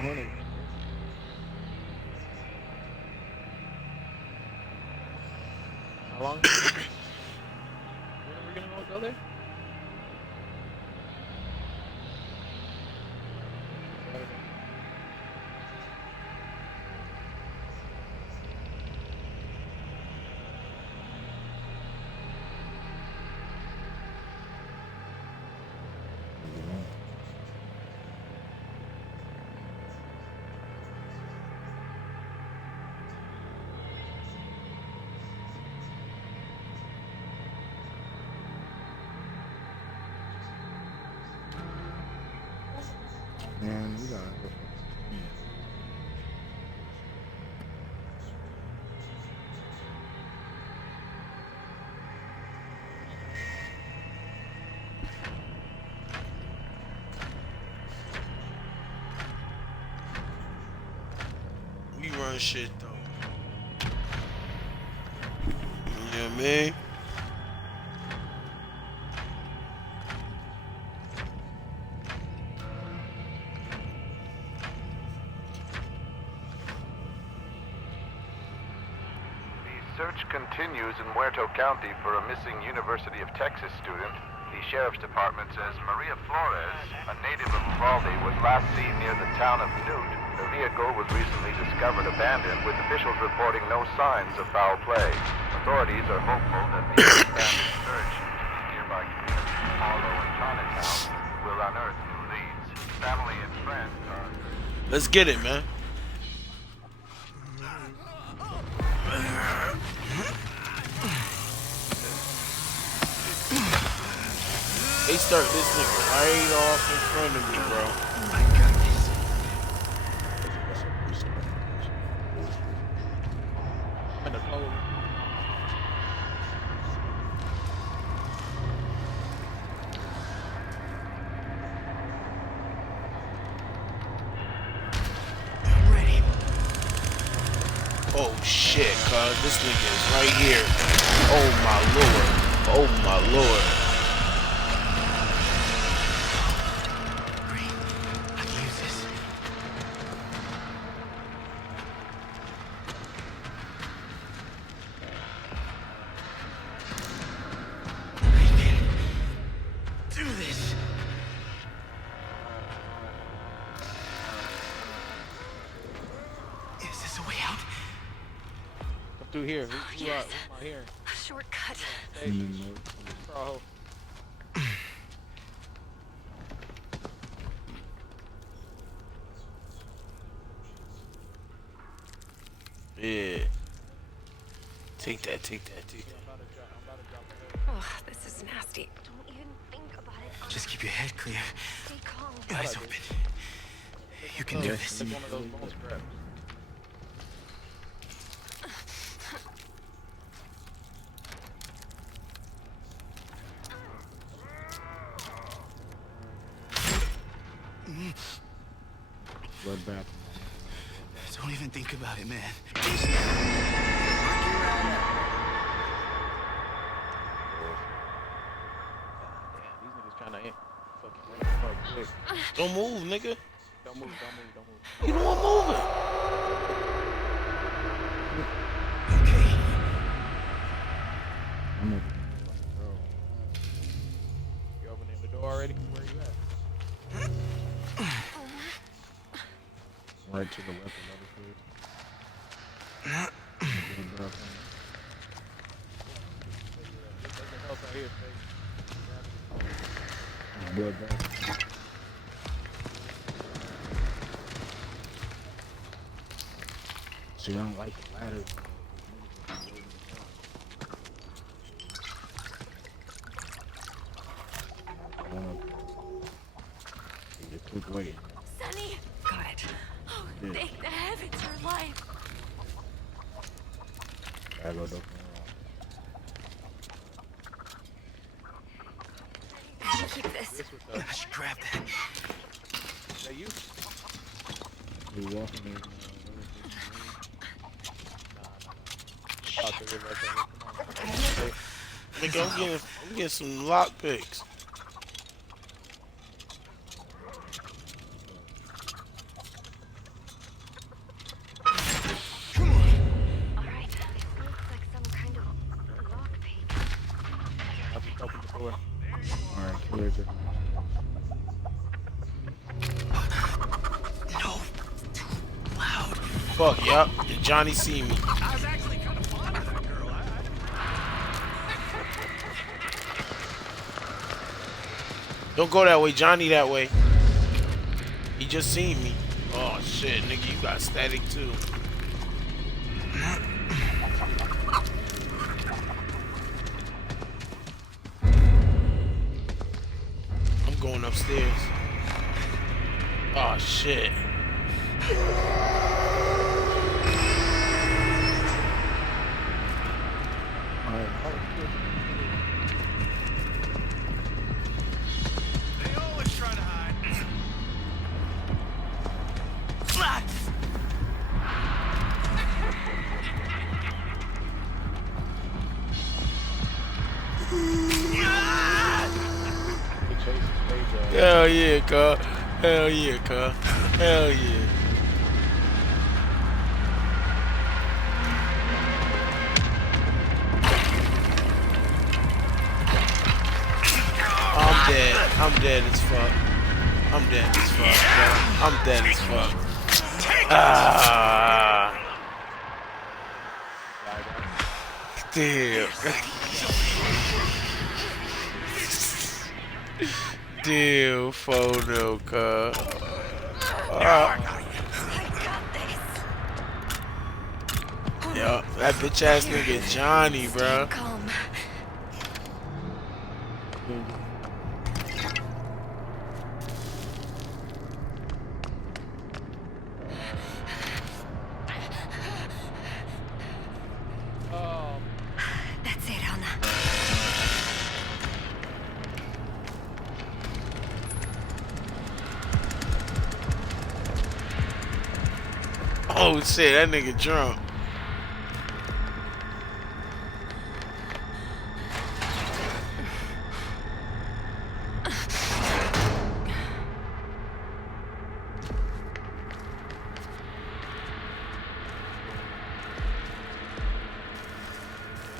400. How long? When are we gonna go there? Saturday. Man, we got. We run shit though. You know what I mean? The search continues in Muerto County for a missing University of Texas student. The Sheriff's Department says Maria Flores, a native of Uvalde, was last seen near the town of Newt. The vehicle was recently discovered abandoned, with officials reporting no signs of foul play. Authorities are hopeful that the expanded search into the nearby communities of Harlow and Chinatown will unearth new leads. Family and friends are... Let's get it, man. They start this nigga right off in front of me, bro. I'm in the cold. Oh shit, cuz this nigga is right here. Oh my lord. Oh my lord. I can use this. Do this. Is this a way out? Come through here. Who's Yes. out here? A shortcut. Hey, bro. Yeah. Take that, take that, take that. I'm about to drop the head. Oh, this is nasty. Don't even think about it. Just keep your head clear. Stay calm. Eyes open. You can do this. Take one of those bone scraps. Bloodbath. Don't even think about it, man. These niggas trying to fucking fuck quick. Don't move, nigga. Don't move. You don't want moving. Okay. I'm over. You opening the door already? Where you at? Right to the left of the food. There's a house out here. Bloodbath. See, I don't like the ladder. You took away. Sonny! Got it. Oh, Yeah. thank the heavens you're alive. I go up. Keep this. This was I should grab that. is that you? We walking in. Nah. About to get right there. Come on. Nigga, I'm getting some lock picks. Fuck, yup. Did Johnny see me? I was actually kind of fond of that girl. Don't go that way, Johnny, that way. He just seen me. Oh shit, nigga, you got static too. I'm going upstairs. Oh shit. They always try to hide. Flat. Hell yeah, cuz. Hell yeah, cuz. Hell yeah. I'm dead. I'm dead as fuck. I'm dead as fuck, bro. I'm dead as fuck. Ah. Damn. Damn, photo, cuz. I got this. Yo, that bitch ass nigga Johnny, bro. Calm. Oh, That's it, Anna. Oh shit, that nigga drunk.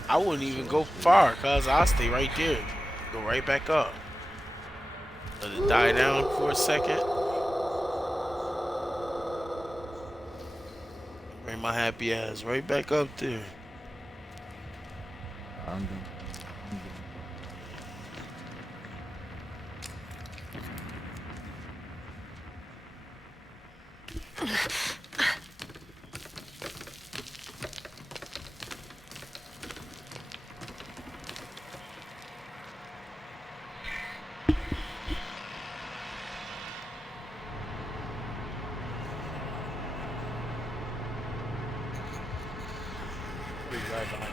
I wouldn't even go far, cuz I'll stay right there. Go right back up. Let it die down for a second. Bring my happy ass right back up there. I'm done. he's right behind.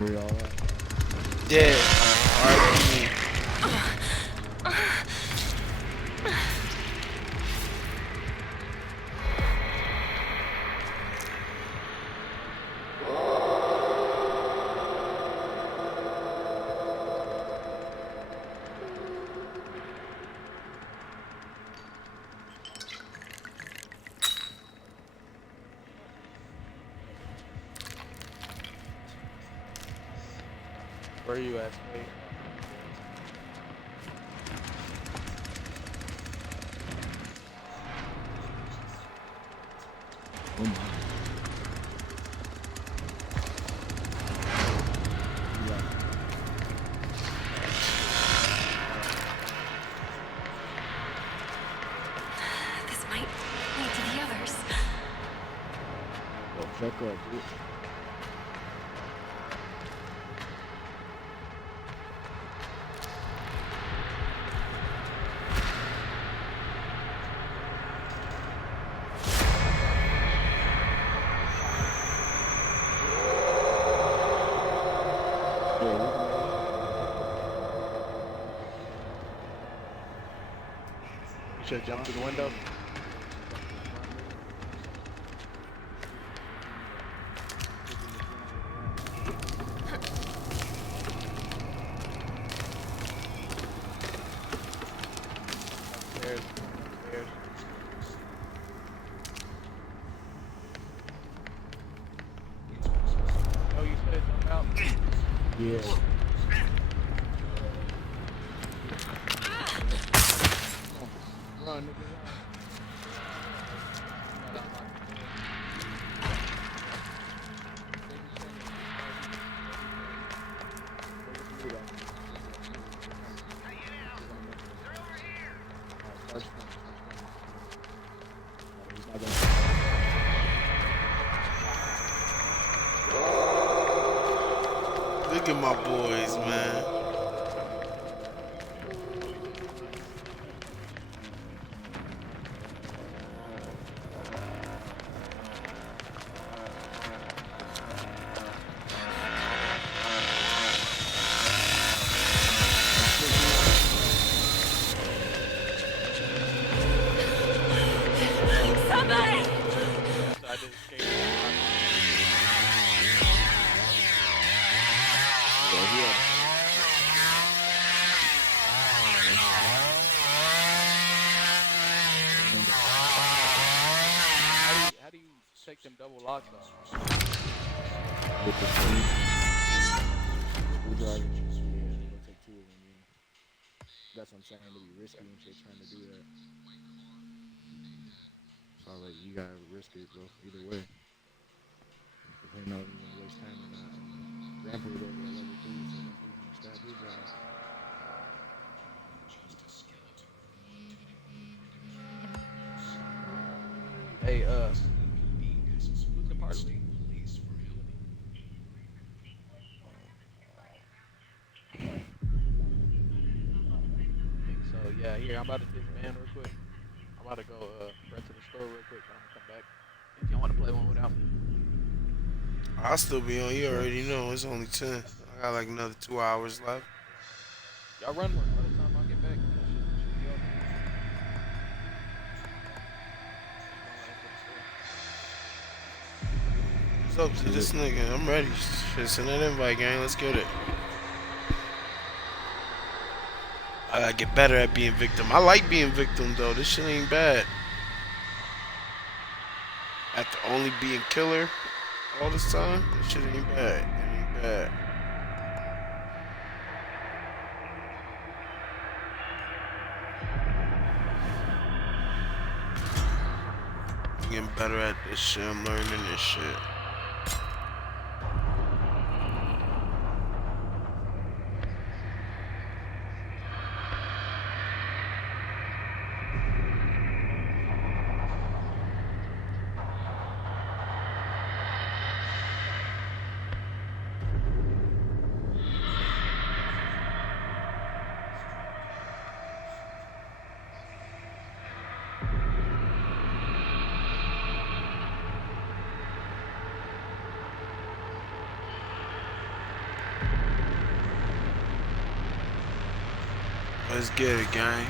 We all right? Dead. R.I.P. Where are you at, Spade? Oh my. Yeah. This might lead to the others. Oh Check up, dude. You should jump through the window. Stairs. Stairs. Oh, you said jump out? Yeah. Run, nigga, run. Look at my boys, man. Somebody! So I did escape. How do you take them double locks off? With the screwdriver. Yeah, it'll take two of them, yeah. That's what I'm saying, it'll be risky when you're trying to do that. So like, you gotta risk it, bro, either way. Depending on if you wanna waste time or not. And Grandpa was over at level 3, so if he's gonna stab his ass. Hey, who's the party? So yeah, here I'm about to disband real quick. I'm about to go run to the store real quick, but I'm gonna come back. If you want to play one without me. I'll still be on. You already know it's only 10. I got like another 2 hours left. Y'all run one by the time I get back. That should be over. What's up to this nigga? I'm ready. Shit, send that invite, gang. Let's get it. I gotta get better at being victim. I like being victim though. This shit ain't bad. After only being killer all this time, this shit ain't bad. It ain't bad. I'm getting better at this shit. I'm learning this shit. Let's get it, gang.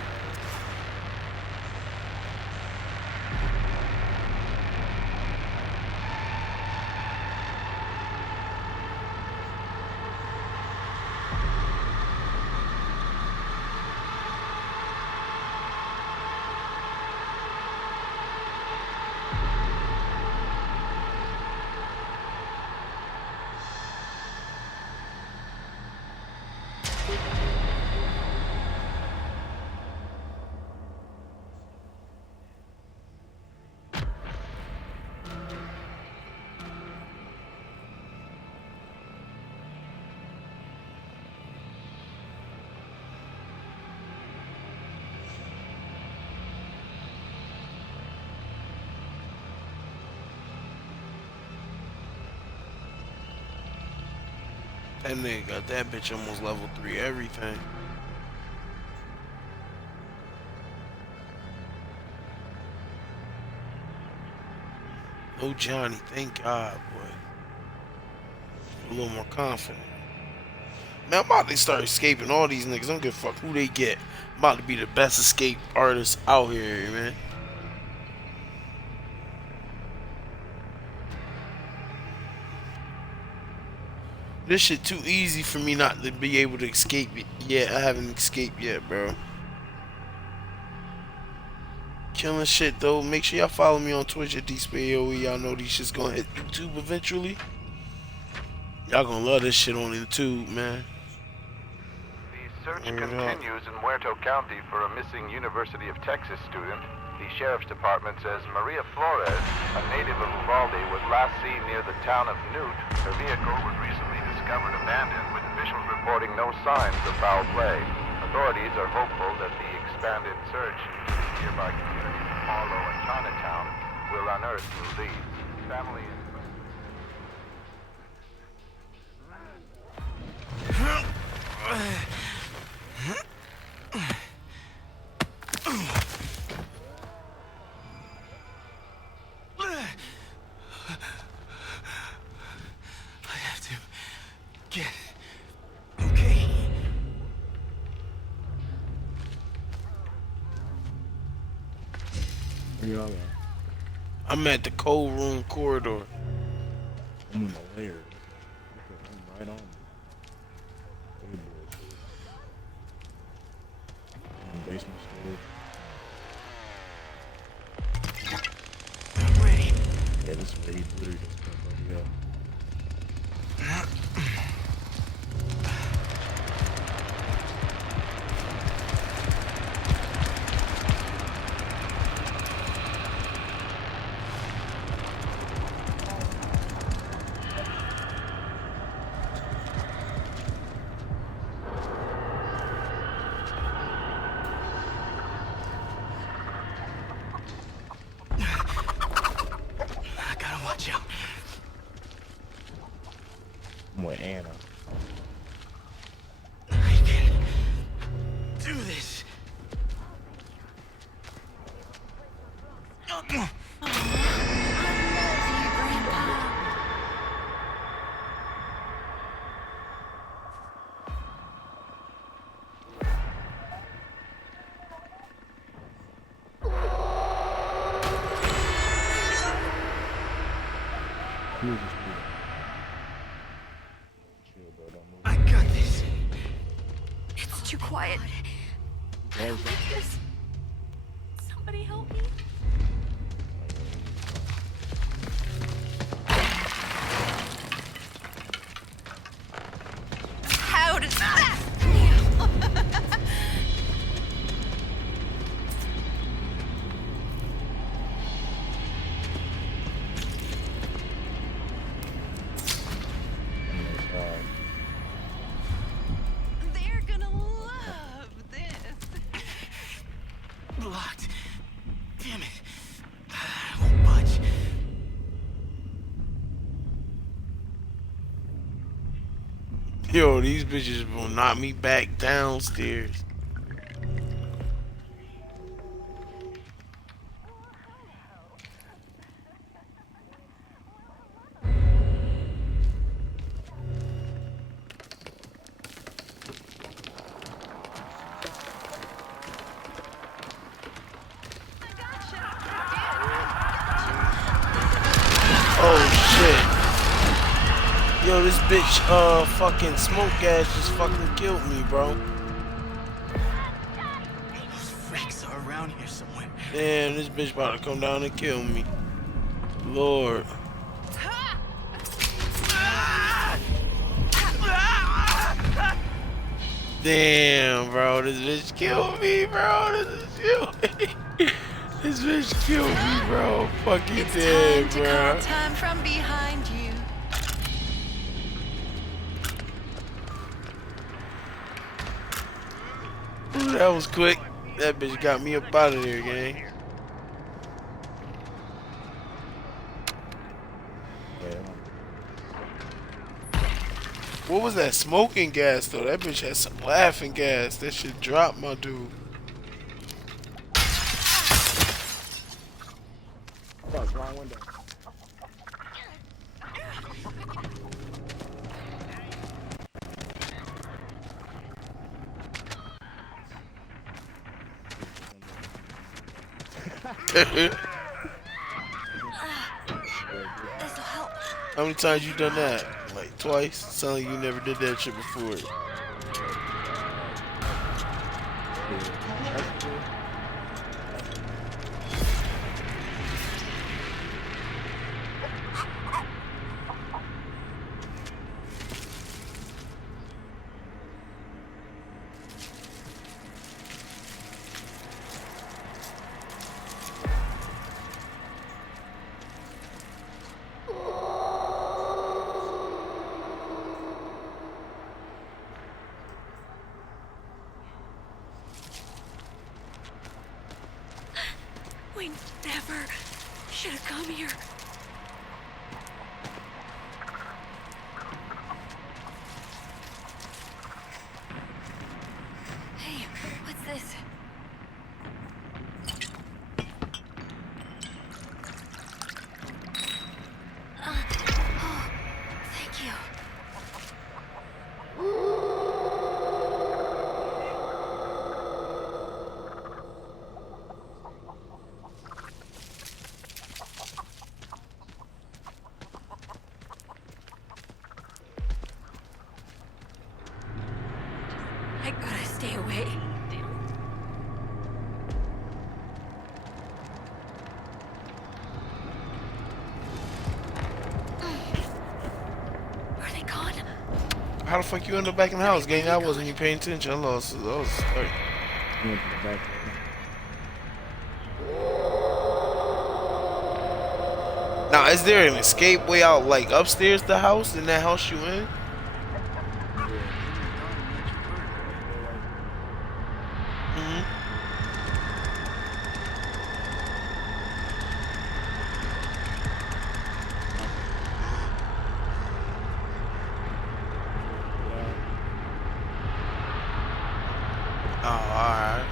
That nigga got that bitch almost level 3 everything. No Johnny, thank God, boy. A little more confident. Man, I'm about to start escaping all these niggas. I don't give a fuck who they get. I'm about to be the best escape artist out here, man. This shit too easy for me not to be able to escape it yet. I haven't escaped yet, bro. Killing shit though. Make sure y'all follow me on Twitch at DSpadeAOE. Y'all know these shit's gonna hit YouTube eventually. Y'all gonna love this shit on YouTube, man. The search continues in Muerto County for a missing University of Texas student. The Sheriff's Department says Maria Flores, a native of Uvalde, was last seen near the town of Newt. Her vehicle was recently discovered abandoned, with officials reporting no signs of foul play. Authorities are hopeful that the expanded search into the nearby communities of Harlow and Chinatown will unearth new leads. Family and I have to get okay. Where y'all at? I'm at the cold room corridor. I'm in the lair. I'm right on me. Hey, bullshit. I'm in basement storage. I'm ready. Yeah, this is where he literally just put buddy up. I gotta watch out. I'm with Anna. I can do this. He was just moving. Chill, bro. Don't move. I got this. It's too quiet. I don't like this. Somebody help me. How does that feel? They're gonna love this. Locked. Damn it. I won't budge. Yo, these bitches will knock me back downstairs. Oh shit. Yo, this bitch, fucking smoke gas just fucking killed me, bro. Those freaks are around here somewhere. Damn, this bitch about to come down and kill me. Lord. Damn, bro, this bitch killed me, bro. This bitch killed me. This bitch killed me, bro. Fucking It's dead, time to bro. call time from behind you. Ooh, that was quick. That bitch got me up out of there, gang. Yeah. What was that smoking gas though? That bitch had some laughing gas. That shit dropped my dude. Fuck, wrong window. This'll help. How many times you done that? Like twice? Sound like you never did that shit before. We never should have come here. Hey, what's this? Oh, thank you. I gotta stay away. Are they gone? How the fuck you end up back in the house, gang? I wasn't even paying attention. I was You went to the back door. Now, is there an escape way out, like upstairs the house, in that house you in? Mm-hmm. Oh, alright.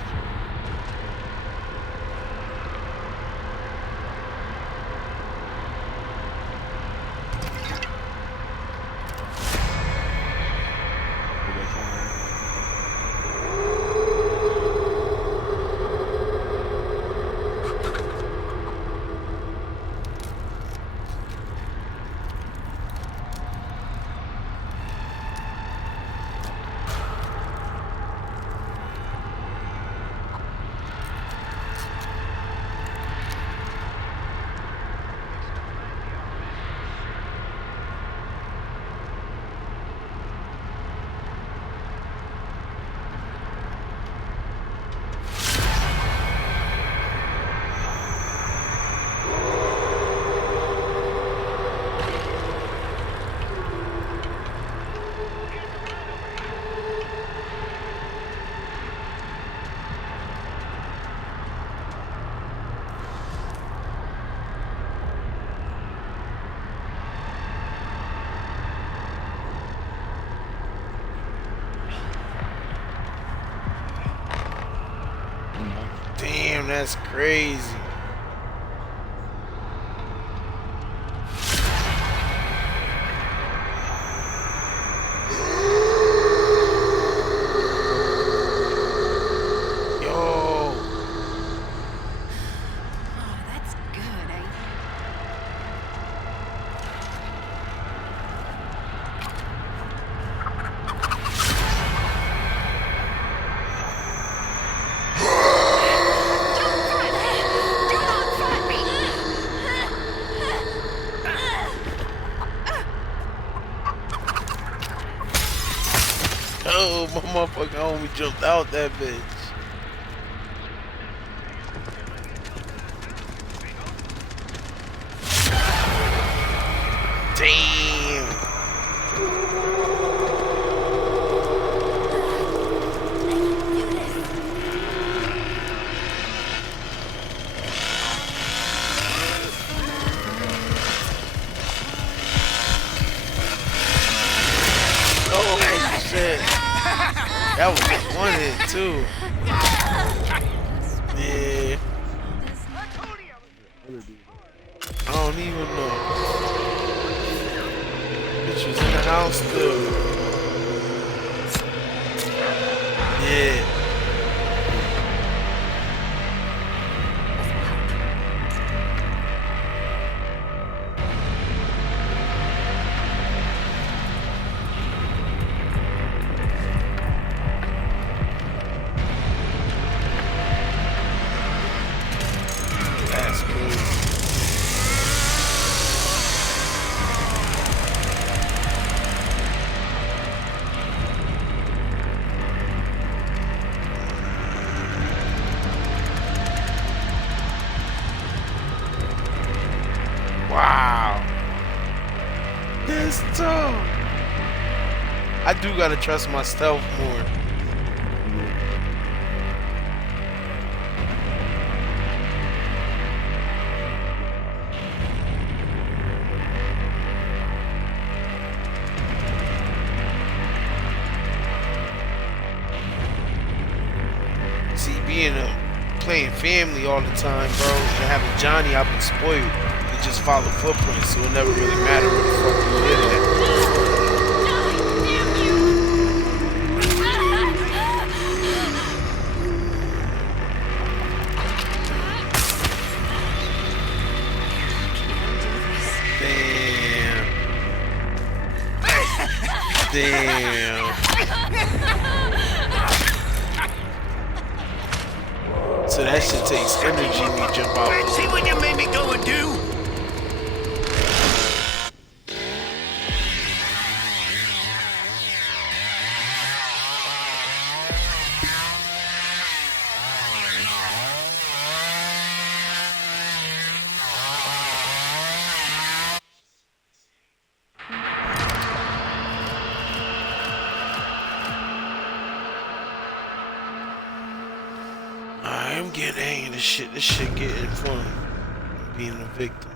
Damn, that's crazy. Yo, Oh, that's good, eh? Do not fight me! oh, my motherfucking homie jumped out that bitch. Damn. That was one hit too. Yeah, Other dude. I don't even know. Bitch was in the house too. Yeah. That's cool. Wow. That's tough. I do gotta trust my stealth more. See, being playing family all the time, bro, and having Johnny, I've been spoiled. You just follow footprints, so it never really matter where the fuck you hit at. Damn you! Damn. Damn. So that shit takes energy when you jump out. See what you made me go and do? I'm getting the hang of this shit. This shit getting fun. Being a victim.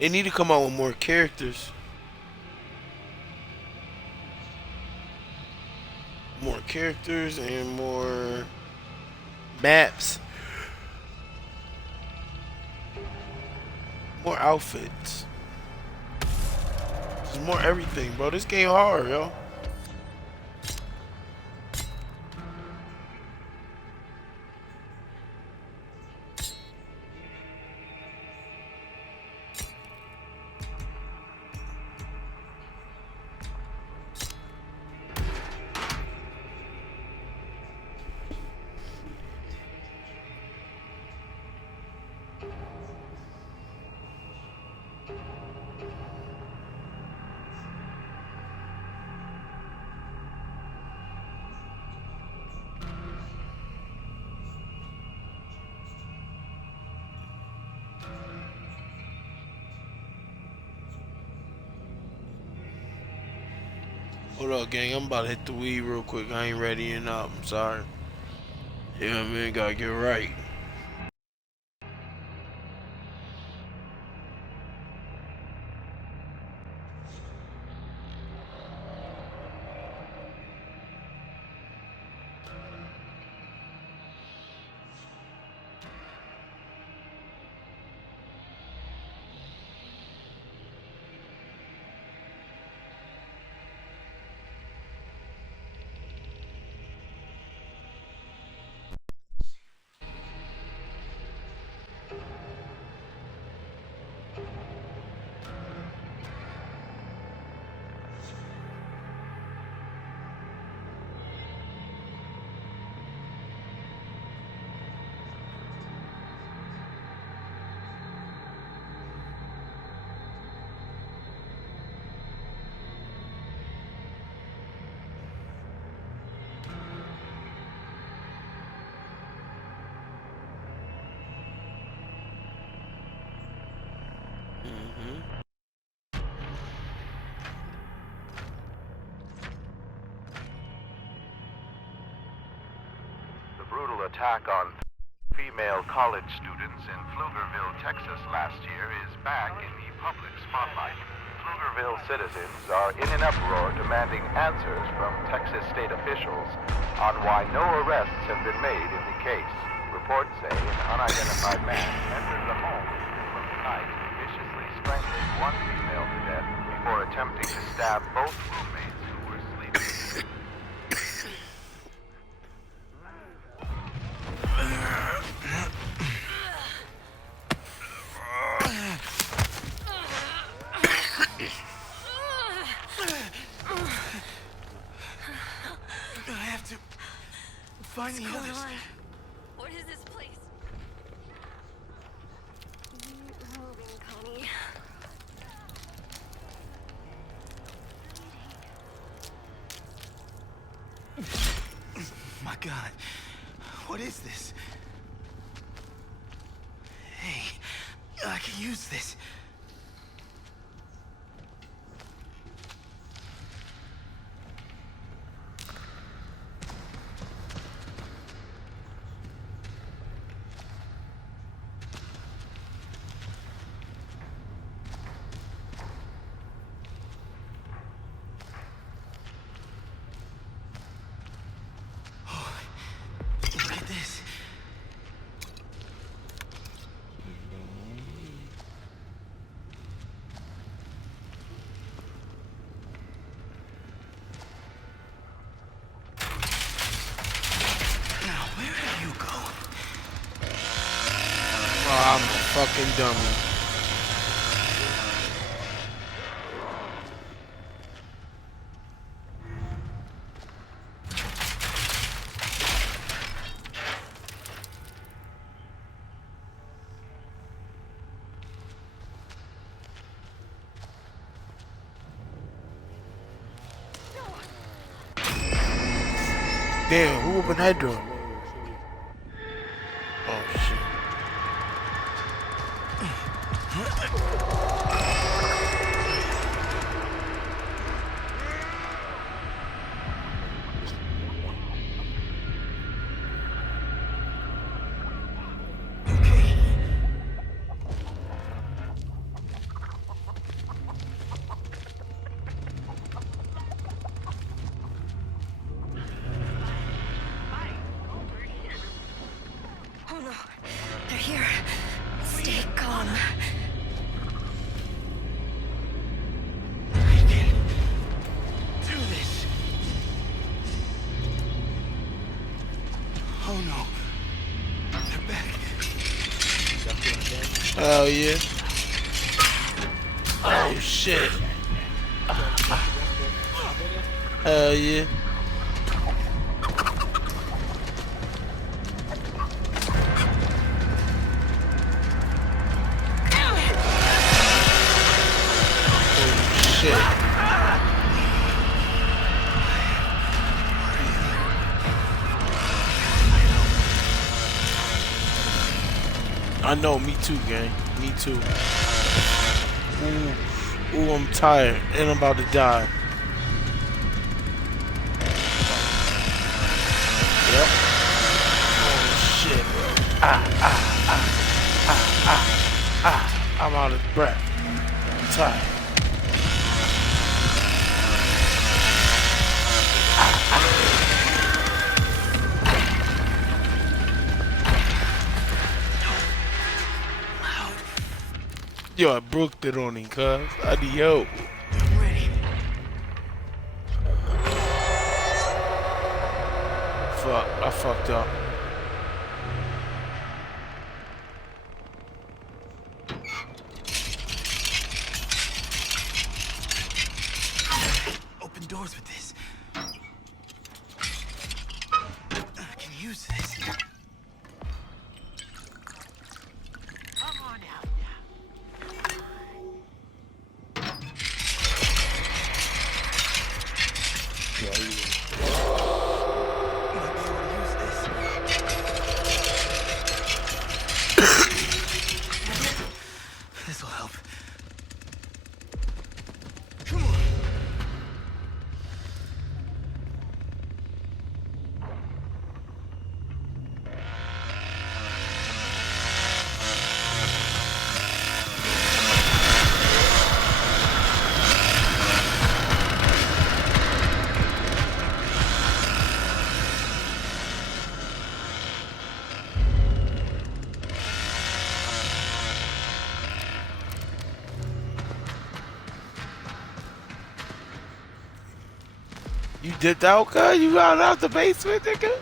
They need to come out with more characters. More characters and more maps. More outfits. Just more everything, bro. This game hard, yo. Hold up, gang. I'm about to hit the weed real quick. I ain't ready enough. I'm sorry. Yeah, man. Gotta get right. brutal attack on female college students in Pflugerville, Texas last year is back in the public spotlight. Pflugerville citizens are in an uproar demanding answers from Texas state officials on why no arrests have been made in the case. Reports say an unidentified man entered the home in the middle of the night, viciously strangling one female to death before attempting to stab both roommates who were sleeping. I have to find the others. What is this place? Keep moving, Connie. My God, what is this? Hey, I can use this. Look at this. Now, where did you go? Oh, I'm a fucking dummy. Damn, who opened that door? Oh shit. Okay. Oh no, they're here. Stay calm. I can do this. Oh no. They're back. Hell yeah. Oh shit. Hell yeah. Shit. I know, me too, gang. Me too. Ooh, I'm tired and I'm about to die. Yep. Oh shit. I'm out of breath. I'm tired. Yo, I broke it on him, cuz. Adios. I'm ready. Fuck, I fucked up. Open doors with this. I can use this. Come on out now. Might be able to use this. This'll help. Come on. You dipped out, cuz? You got out the basement, nigga?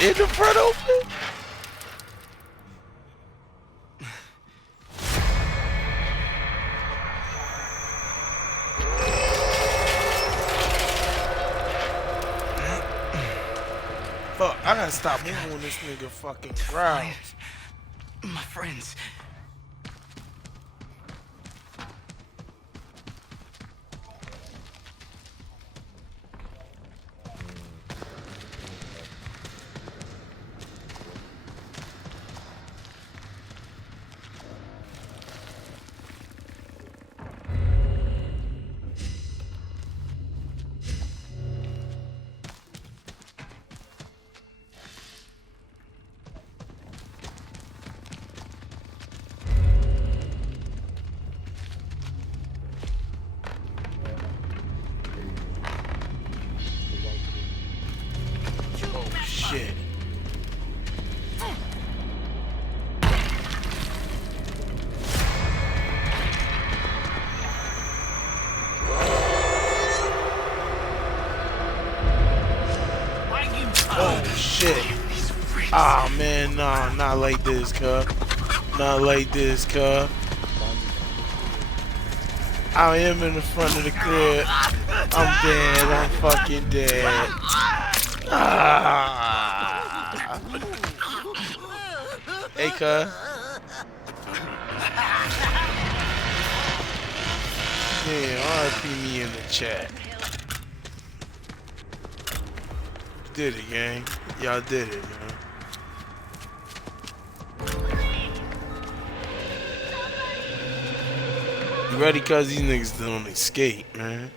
In the front open? Fuck, I gotta stop moving when this nigga fucking growls. My friends. Oh shit. Oh shit. Ah man, nah, not like this, cuz. Not like this, cuz. I am in the front of the crib. I'm dead. I'm fucking dead. Ah. Hey, cuz. Yeah, RP me in the chat. Did it, gang. Y'all did it, man. You ready? Cuz these niggas don't escape, man.